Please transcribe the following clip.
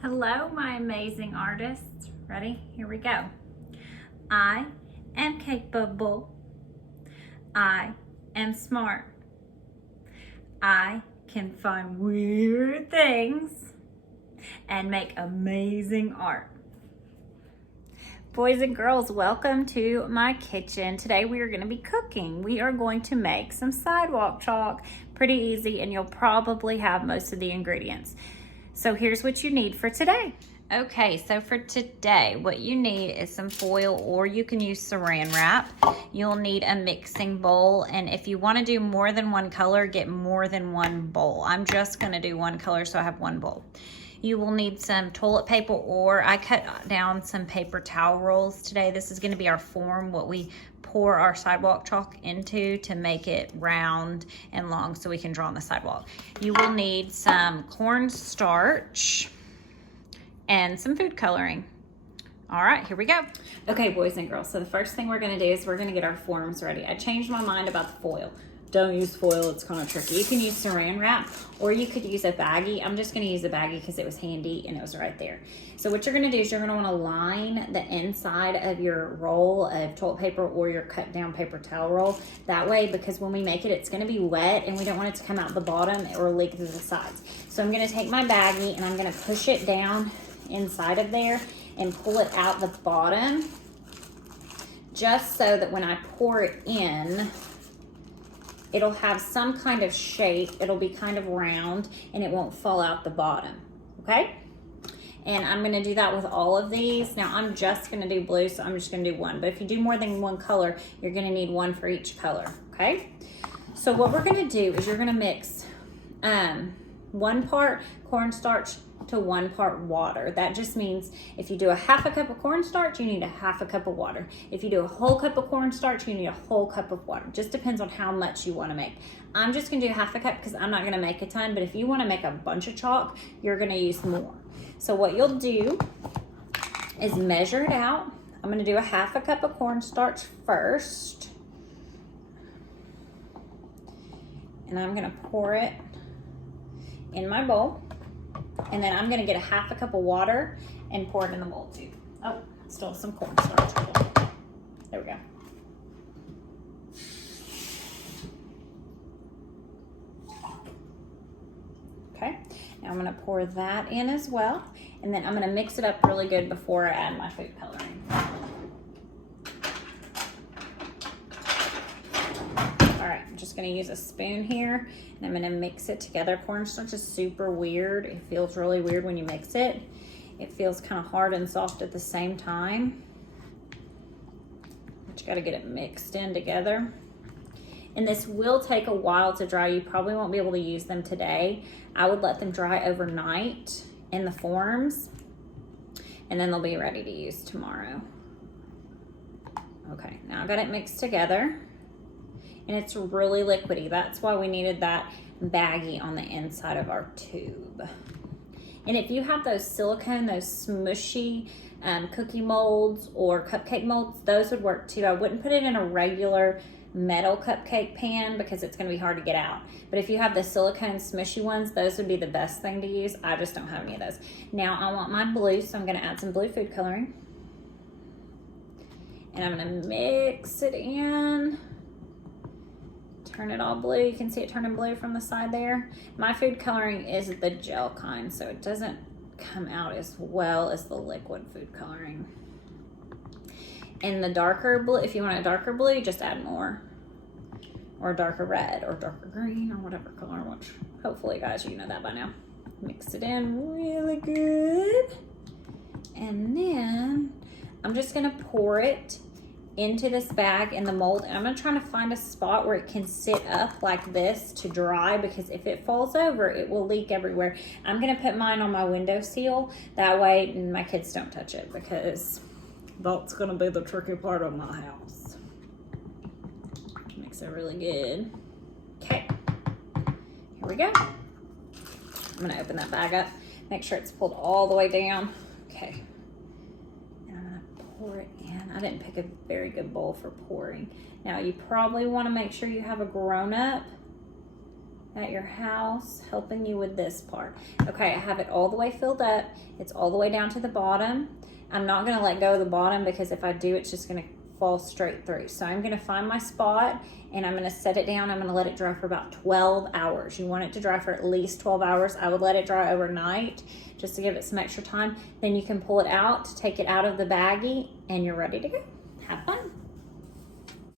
Hello, my amazing artists. Ready? Here we go. I am capable. I am smart. I can find weird things and make amazing art. Boys and girls, welcome to my kitchen. Today we are going to be cooking. We are going to make some sidewalk chalk. Pretty easy, and you'll probably have most of the ingredients. So here's what you need for today. Okay, so for today, what you need is some foil, or you can use Saran Wrap. You'll need a mixing bowl, and if you want to do more than one color, get more than one bowl. I'm just going to do one color, so I have one bowl. You will need some toilet paper, or I cut down some paper towel rolls today. This is going to be our form, what we pour our sidewalk chalk into to make it round and long so we can draw on the sidewalk. You will need some cornstarch and some food coloring. All right, here we go. Okay, boys and girls, so the first thing we're gonna do is we're gonna get our forms ready. I changed my mind about the foil. Don't use foil, it's kind of tricky. You can use Saran Wrap, or you could use a baggie. I'm just gonna use a baggie because it was handy and it was right there. So what you're gonna do is you're gonna wanna line the inside of your roll of toilet paper or your cut down paper towel roll. That way, because when we make it, it's gonna be wet and we don't want it to come out the bottom or leak through the sides. So I'm gonna take my baggie and I'm gonna push it down inside of there and pull it out the bottom, just so that when I pour it in, it'll have some kind of shape. It'll be kind of round and it won't fall out the bottom, okay? And I'm gonna do that with all of these. Now I'm just gonna do blue, so I'm just gonna do one. But if you do more than one color, you're gonna need one for each color, okay? So what we're gonna do is you're gonna mix 1 part cornstarch to 1 part water. That just means if you do a half a cup of cornstarch, you need a half a cup of water. If you do a whole cup of cornstarch, you need a whole cup of water. Just depends on how much you want to make. I'm just gonna do half a cup because I'm not gonna make a ton, but if you want to make a bunch of chalk, you're gonna use more. So what you'll do is measure it out. I'm gonna do a half a cup of cornstarch first, and I'm gonna pour it in my bowl. And then I'm gonna get a half a cup of water and pour it in the bowl too. Oh, still some cornstarch. There we go. Okay, now I'm gonna pour that in as well. And then I'm gonna mix it up really good before I add my food coloring. I'm just gonna use a spoon here and I'm gonna mix it together. Cornstarch is super weird. It feels really weird when you mix it. It feels kind of hard and soft at the same time. But you gotta get it mixed in together. And this will take a while to dry. You probably won't be able to use them today. I would let them dry overnight in the forms, and then they'll be ready to use tomorrow. Okay, now I got it mixed together. And it's really liquidy. That's why we needed that baggie on the inside of our tube. And if you have those silicone, those smushy cookie molds or cupcake molds, those would work too. I wouldn't put it in a regular metal cupcake pan because it's gonna be hard to get out. But if you have the silicone smushy ones, those would be the best thing to use. I just don't have any of those. Now I want mine blue, so I'm gonna add some blue food coloring. And I'm gonna mix it in. Turn it all blue. You can see it turning blue from the side there. My food coloring is the gel kind, so it doesn't come out as well as the liquid food coloring. And the darker blue, if you want a darker blue, just add more. Or darker red or darker green or whatever color, which hopefully, guys, you know that by now. Mix it in really good. And then I'm just gonna pour it into this bag in the mold, and I'm gonna try to find a spot where it can sit up like this to dry, because if it falls over, it will leak everywhere. I'm gonna put mine on my windowsill, that way my kids don't touch it, because that's gonna be the tricky part of my house. Mix it really good. Okay, here we go. I'm gonna open that bag up, make sure it's pulled all the way down. Okay. Pour it in. I didn't pick a very good bowl for pouring. Now you probably want to make sure you have a grown-up at your house helping you with this part. Okay, I have it all the way filled up. It's all the way down to the bottom. I'm not gonna let go of the bottom because if I do, it's just gonna fall straight through. So I'm gonna find my spot and I'm gonna set it down. I'm gonna let it dry for about 12 hours. You want it to dry for at least 12 hours. I would let it dry overnight just to give it some extra time. Then you can pull it out, take it out of the baggie, and you're ready to go. Have fun.